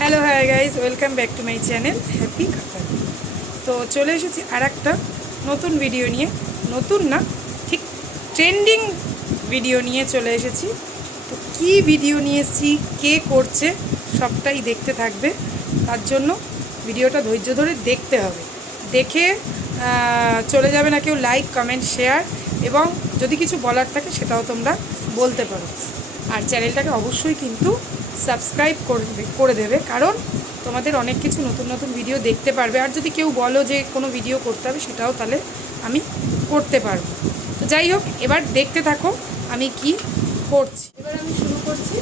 Hello hi guys, welcome back to my channel happy কাকার। তো চলে এসেছি আর একটা নতুন ভিডিও নিয়ে। নতুন না, ঠিক ট্রেন্ডিং ভিডিও নিয়ে চলে এসেছি। তো কী ভিডিও নিয়ে এসেছি, কে করছে, সবটাই দেখতে থাকবে। তার জন্য ভিডিওটা ধৈর্য ধরে দেখতে হবে। দেখে চলে যাবে না কেউ, লাইক কমেন্ট শেয়ার, এবং যদি কিছু বলার থাকে সেটাও তোমরা বলতে পারো। আর চ্যানেলটাকে অবশ্যই কিন্তু সাবস্ক্রাইব করে দেবে, কারণ তোমাদের অনেক কিছু নতুন নতুন ভিডিও দেখতে পারবে। আর যদি কেউ বলো যে কোনো ভিডিও করতে হবে, সেটাও তাহলে আমি করতে পারবো। তো যাই হোক, এবার দেখতে থাকো আমি কি করছি। এবার আমি শুরু করছি।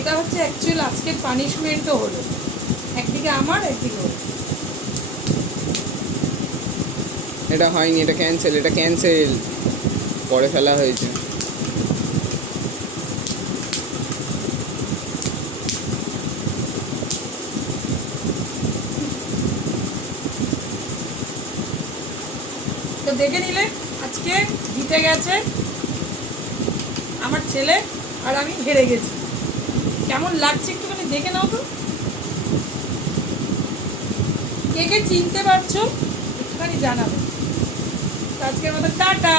এটা হচ্ছে অ্যাকচুয়াল আজকের পানিশমেন্টও হলো, একদিকে আমার একদিকে হলো। এটা হয়নি, এটা ক্যান্সেল করে ফেলা হয়েছে। তো দেখে নিলে আজকে জিতে গেছে আমার ছেলে, আর আমি হেরে গেছি। কেমন লাগছে একটুখানি দেখে নাও তো, কে কে চিনতে পারছো একটুখানি জানাবে। আজকের মতো টাটা।